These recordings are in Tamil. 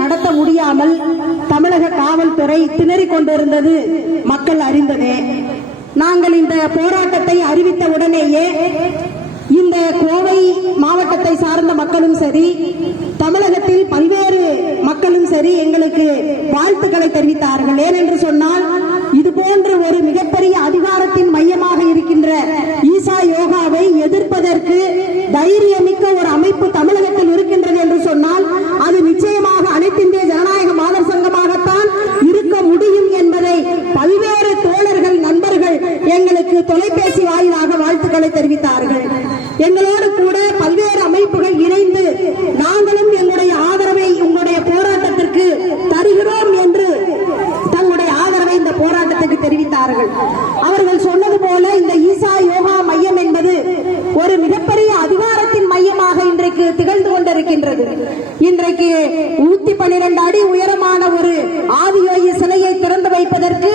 நடத்த முடியாமல் தமிழக காவல்துறை திணறிக் கொண்டிருந்தது மக்கள் அறிந்ததே. நாங்கள் இந்த போராட்டத்தை அறிவித்த உடனேயே இந்த கோவை மாவட்டத்தை சார்ந்த மக்களும் சரி தமிழகத்தில் பல்வேறு மக்களும் சரி எங்களுக்கு வாழ்த்துக்களை தெரிவித்தார்கள். ஏனென்று சொன்னால் எங்களோடு கூட பல்வேறு அமைப்புகள் இணைந்து நாங்களும் எங்களுடைய ஆதரவை உங்களுடைய போராட்டத்திற்கு தருகிறோம் என்று தங்களுடைய ஆதரவை இந்த போராட்டத்துக்கு தெரிவித்தார்கள். அவர்கள் சொன்னது போல இந்த ஈசா யோகா மையம் என்பது ஒரு மிகப்பெரிய அதிகாரத்தின் மையமாக இன்றைக்கு திகழ்ந்து கொண்டிருக்கின்றது. இன்றைக்கு நூத்தி பன்னிரண்டு அடி உயரமான ஒரு ஆதியோகி சிலையை திறந்து வைப்பதற்கு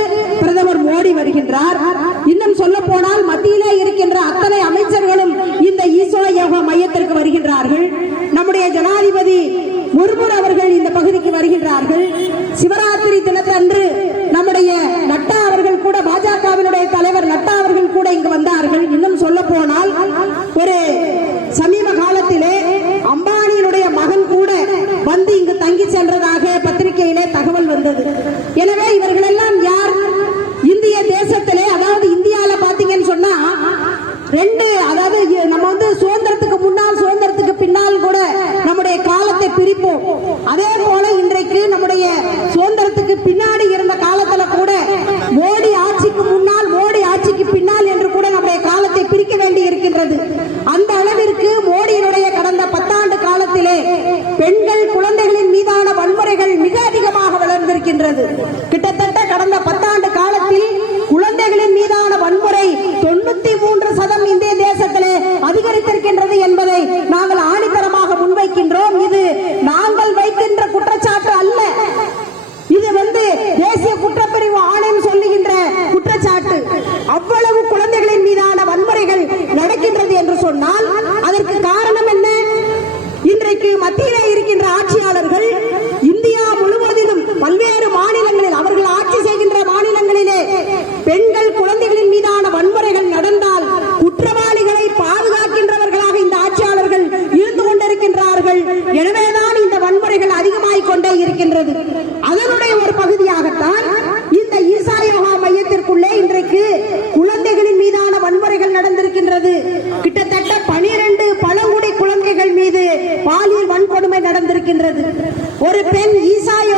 பிரித்து அதாவது நம்ம வந்து சுதந்திரத்துக்கு முன்னால் சுதந்திரத்துக்கு பின்னால் கூட நம்முடைய காலத்தை பிரிப்போம். அதே போல இன்றைக்கு நம்முடைய சுதந்திரத்துக்கு பின்னாடி இருந்த காலத்துல கூட மோடி ஆட்சிக்கு முன்னால் மோடி ஆட்சிக்கு பின்னால் என்று கூட நம்முடைய காலத்தை பிரிக்க வேண்டி இருக்கின்றது. அந்த அளவிற்கு மோடியினுடைய கடந்த பத்தாண்டு காலத்திலே பெண்கள் குழந்தைகளின் மீதான வன்முறைகள் மிக அதிகமாக வளர்ந்திருக்கின்றது. கிட்டத்தட்ட வன்கொடுமை நடந்திருக்கின்றது. ஒரு பெண் ஈசாய்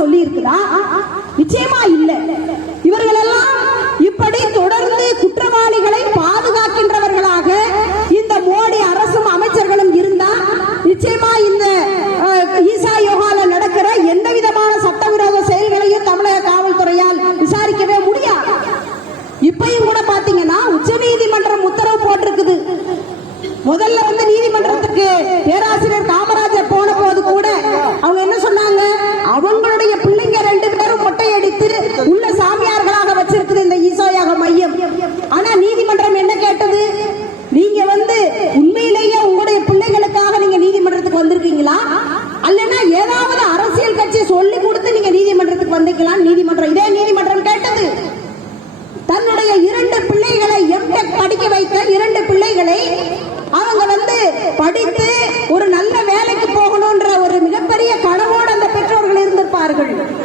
சொல்லி இருக்குதா நிச்சயமா இல்ல. இவர்கள் எல்லாம் இப்படி தொடர்ந்து குற்றவாளிகளை பாதுகாக்கின்றவர்களாக இந்த மோடி அரசும் அமைச்சர்களும் இருந்தா நிச்சயமா இந்த ஈசா யோகால நடக்கிற எந்த விதமான சட்டவிரோத செயல்களையும் தமிழக காவல்துறையால் விசாரிக்கவே முடியாது. இப்பயும் கூட பாத்தீங்கன்னா உச்ச நீதிமன்றம் உத்தரவு போட்டிருக்குது. முதல்ல வந்து நீதிமன்றத்துக்கு பேராசிரியர் Margaret.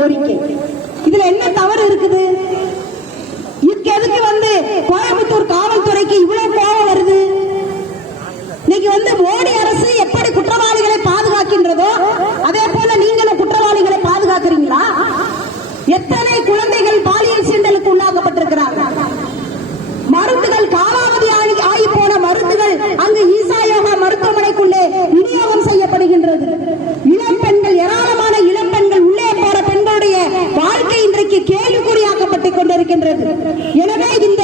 கோரிக்கை. இதுல என்ன தவறு இருக்குது? இதுக்கு வந்து கோயம்புத்தூர் காவல்துறைக்கு இவ்வளவு கோபம் வருது? இன்னைக்கு வந்து மோடி அரசு எப்படி குற்றவாளிகளை பாதுகாக்கின்றதோ அதே போல நீங்களும் குற்றவாளிகளை பாதுகாக்கிறீங்களா? எத்தனை குழந்தைகள் பாலியல் சீண்டலுக்கு உள்ளாக்கப்பட்டிருக்கிறார்கள் மருந்துகள் காலாவதி ஆகி போன மருந்துகள் அங்கு ஈசாயோகா மருத்துவமனைக்குள்ளே விநியோகம் செய்யப்படுகின்றன. கேள்விக்குறியாக்கப்பட்டுக் கொண்டிருக்கின்றது. எனவே இந்த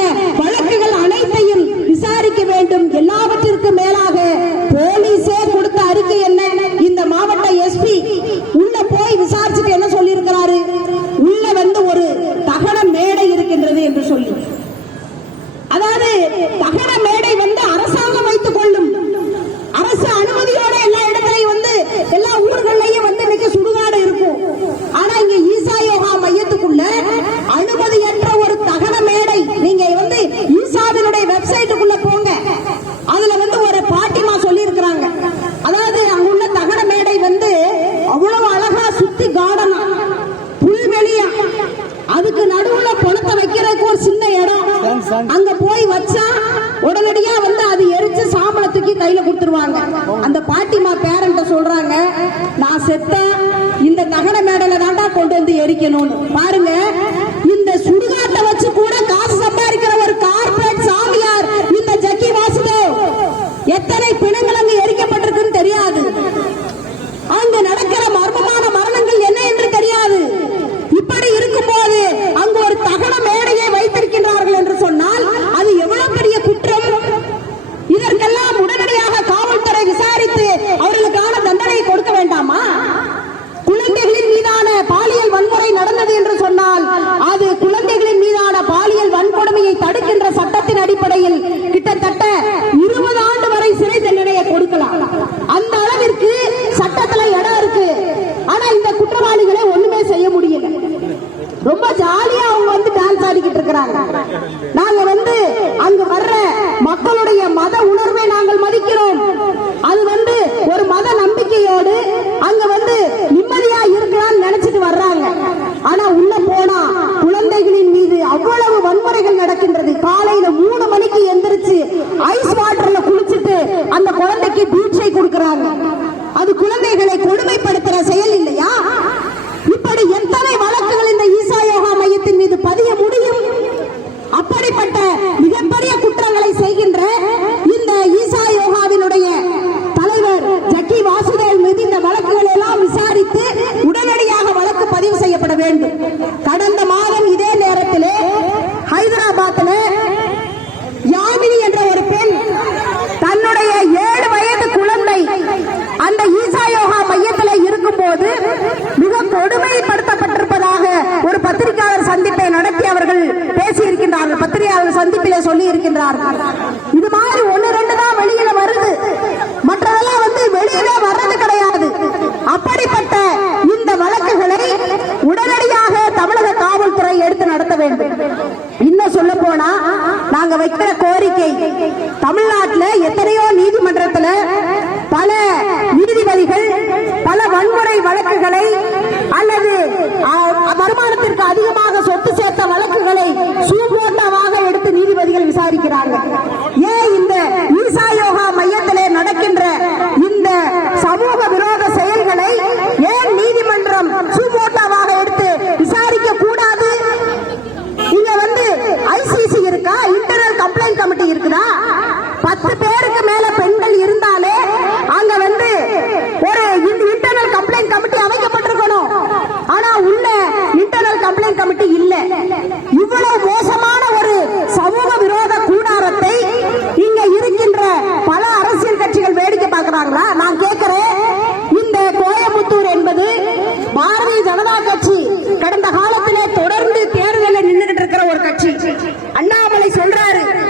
அங்க போய் வச்சா உடனடியா வந்து அது எரிச்சு சாம்பலை தூக்கி கையில கொடுத்துருவாங்க. அந்த பாட்டிமா பேரண்ட சொல்றாங்க நான் செத்த இந்த தகன மேடல தாண்டா கொண்டு வந்து எரிக்கணும்னு. பாருங்க பாலியல் வன்முறை நடந்தது என்று சொன்னால் அது குழந்தைகளின் மீதான பாலியல் வன்கொடுமையை தடுக்கின்ற சட்டத்தின் அடிப்படையில் கிட்டத்தட்ட இருபது ஆண்டு வரை சிறை தண்டனையை கொடுக்கலாம். அந்த அளவிற்கு சட்டத்துல இடம் இருக்கு. ஆனா இந்த குற்றவாளிகளை ஒண்ணுமே செய்ய முடியல. ரொம்ப ஜாலியா அவங்க வந்து டான்ஸ் ஆடிக்கிட்டு இருக்கிறாங்க. சந்திப்பில சொல்லி இருக்கின்றார் இது மாதிரி ஒண்ணு ரெண்டு தான் வெளியில வருது. மற்றதெல்லாம் வந்து வெளியில வர்றது கிடையாது. அப்படிப்பட்ட இந்த வழக்குகளை உடனடியாக தமிழக காவல்துறை எடுத்து நடத்த வேண்டும். இன்னும் சொல்ல போனா நாங்க வைக்கிற கோரிக்கை தமிழ்நாடு